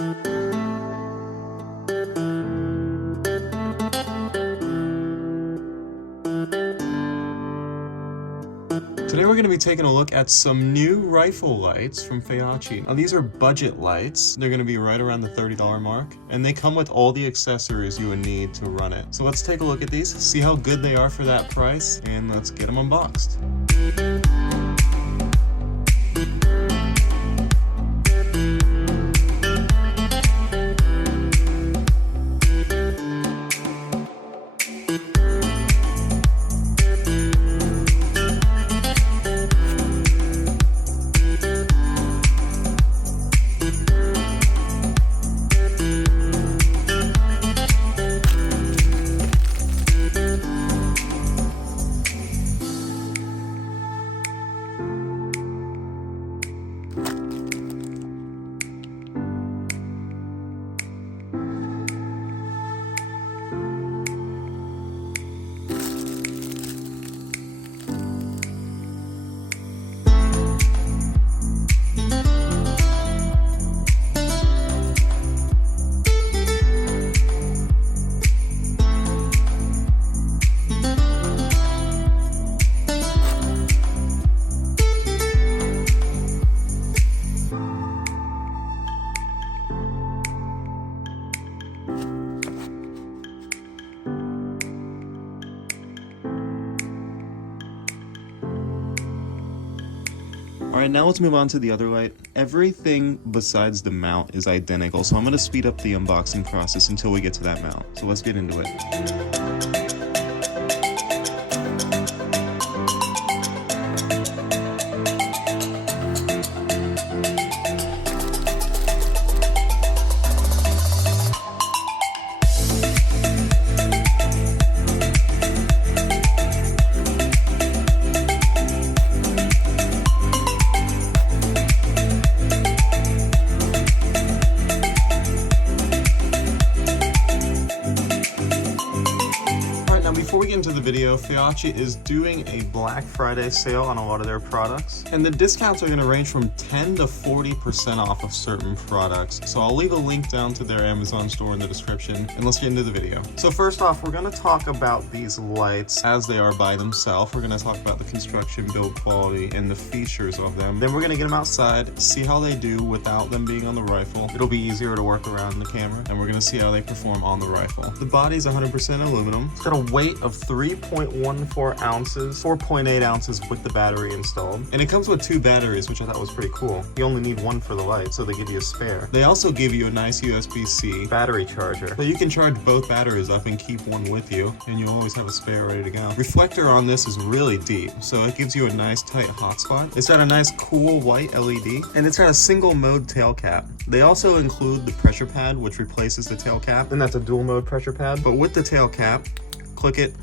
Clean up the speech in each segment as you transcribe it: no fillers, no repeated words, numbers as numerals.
Today we're going to be taking a look at some new rifle lights from Feyachi. Now these are budget lights. They're going to be right around the $30 mark, and they come with all the accessories you would need to run it. So let's take a look at these, see how good they are for that price, and let's get them unboxed. Alright, now let's move on to the other light. Everything besides the mount is identical, so I'm going to speed up the unboxing process until we get to that mount. So let's get into it. Before we get into the video, Feyachi is doing a Black Friday sale on a lot of their products, and the discounts are going to range from 10 to 40% off of certain products. So I'll leave a link down to their Amazon store in the description, and let's get into the video. So first off, we're going to talk about these lights as they are by themselves. We're going to talk about the construction, build quality, and the features of them. Then we're going to get them outside, see how they do without them being on the rifle. It'll be easier to work around the camera, and we're going to see how they perform on the rifle. The body's 100% aluminum. It's got a weight of 3.14 ounces, 4.8 ounces with the battery installed. And it comes with two batteries, which I thought was pretty cool. You only need one for the light, so they give you a spare. They also give you a nice USB-C battery charger, so you can charge both batteries up and keep one with you, and you'll always have a spare ready to go. Reflector on this is really deep, so it gives you a nice tight hotspot. It's got a nice cool white LED, and it's got a single mode tail cap. They also include the pressure pad, which replaces the tail cap, and that's a dual mode pressure pad. But with the tail cap, click it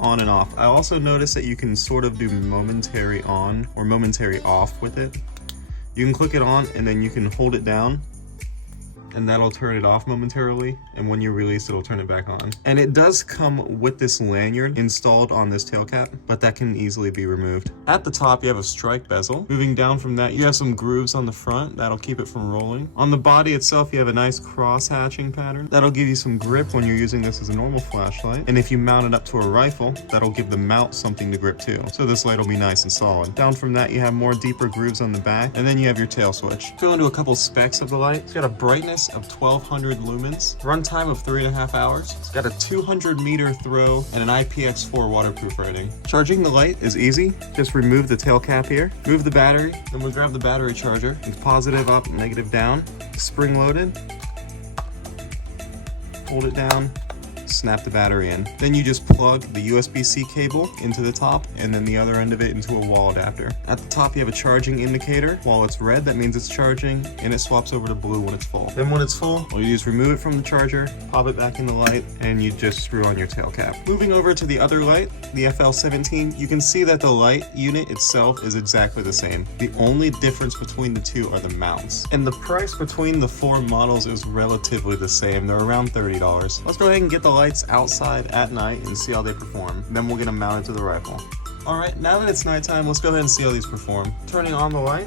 on and off. I also noticed that you can sort of do momentary on or momentary off with it. You can click it on and then you can hold it down, and that'll turn it off momentarily, and when you release it'll turn it back on. And it does come with this lanyard installed on this tail cap, but that can easily be removed. At the top you have a strike bezel. Moving down from that, you have some grooves on the front that'll keep it from rolling. On the body itself you have a nice cross hatching pattern that'll give you some grip when you're using this as a normal flashlight, and if you mount it up to a rifle, that'll give the mount something to grip too, so this light will be nice and solid. Down from that you have more deeper grooves on the back, and then you have your tail switch. Go into a couple specs of the light. It's got a brightness of 1200 lumens, runtime of 3.5 hours. It's got a 200-meter throw and an IPX4 waterproof rating. Charging the light is easy. Just remove the tail cap here, move the battery, then we'll grab the battery charger. It's positive up, negative down, spring loaded. Hold it down, snap the battery in. Then you just plug the USB-C cable into the top and then the other end of it into a wall adapter. At the top you have a charging indicator. While it's red, that means it's charging, and it swaps over to blue when it's full. Then when it's full, all you do is remove it from the charger, pop it back in the light, and you just screw on your tail cap. Moving over to the other light, the FL17, you can see that the light unit itself is exactly the same. The only difference between the two are the mounts. And the price between the four models is relatively the same. They're around $30. Let's go ahead and get the lights outside at night and see how they perform. Then we'll get them mounted to the rifle. Alright, now that it's nighttime, let's go ahead and see how these perform. Turning on the light.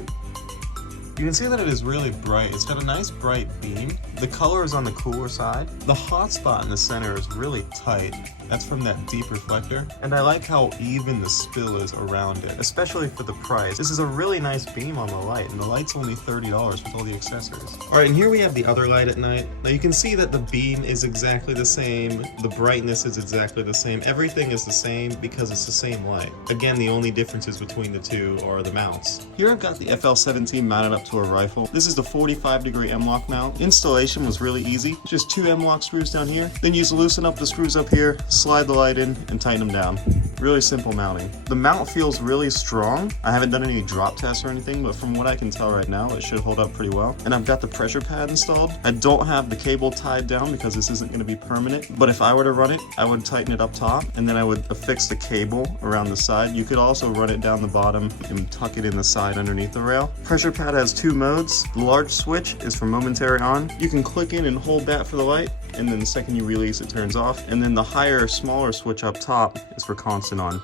You can see that it is really bright. It's got a nice bright beam. The color is on the cooler side. The hot spot in the center is really tight. That's from that deep reflector. And I like how even the spill is around it, especially for the price. This is a really nice beam on the light, and the light's only $30 with all the accessories. All right, and here we have the other light at night. Now you can see that the beam is exactly the same. The brightness is exactly the same. Everything is the same because it's the same light. Again, the only differences between the two are the mounts. Here I've got the FL17 mounted up to a rifle. This is the 45-degree m-lok mount. Installation was really easy. Just 2 m-lok screws down here. Then you just loosen up the screws up here, slide the light in, and tighten them down. Really simple mounting. The mount feels really strong. I haven't done any drop tests or anything, but from what I can tell right now, it should hold up pretty well. And I've got the pressure pad installed. I don't have the cable tied down because this isn't going to be permanent, but if I were to run it, I would tighten it up top, and then I would affix the cable around the side. You could also run it down the bottom and tuck it in the side underneath the rail. Pressure pad has 2 modes. The large switch is for momentary on. You can click in and hold that for the light, and then the second you release it turns off. And then the higher, smaller switch up top is for constant on.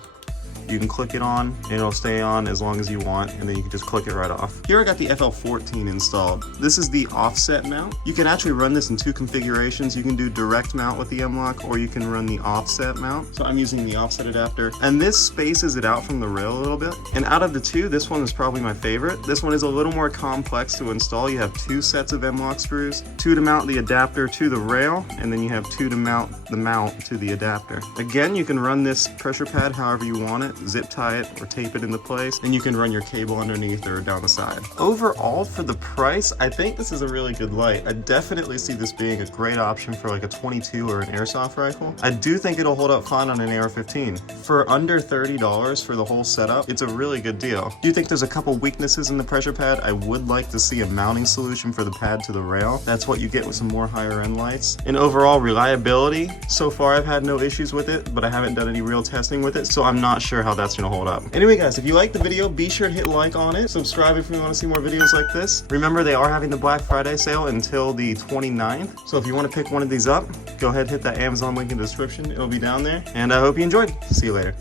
You can click it on and it'll stay on as long as you want, and then you can just click it right off. Here I got the FL14 installed. This is the offset mount. You can actually run this in 2 configurations. You can do direct mount with the m-lok, or you can run the offset mount. So I'm using the offset adapter, and this spaces it out from the rail a little bit. And out of the 2, this one is probably my favorite. This one is a little more complex to install. You have 2 sets of m-lok screws, 2 to mount the adapter to the rail, and then you have 2 to mount the mount to the adapter. Again, you can run this pressure pad however you want it. Zip tie it or tape it into place, and you can run your cable underneath or down the side. Overall, for the price, I think this is a really good light. I definitely see this being a great option for like a 22 or an airsoft rifle. I do think it'll hold up fine on an AR-15. For under $30 for the whole setup, it's a really good deal. Do you think there's a couple weaknesses in the pressure pad? I would like to see a mounting solution for the pad to the rail. That's what you get with some more higher end lights. And overall reliability, so far I've had no issues with it, but I haven't done any real testing with it, so I'm not sure how that's gonna hold up. Anyway guys, if you liked the video, be sure to hit like on it. Subscribe if you want to see more videos like this. Remember, they are having the Black Friday sale until the 29th. So if you want to pick one of these up, go ahead, hit that Amazon link in the description. It'll be down there. And I hope you enjoyed. See you later.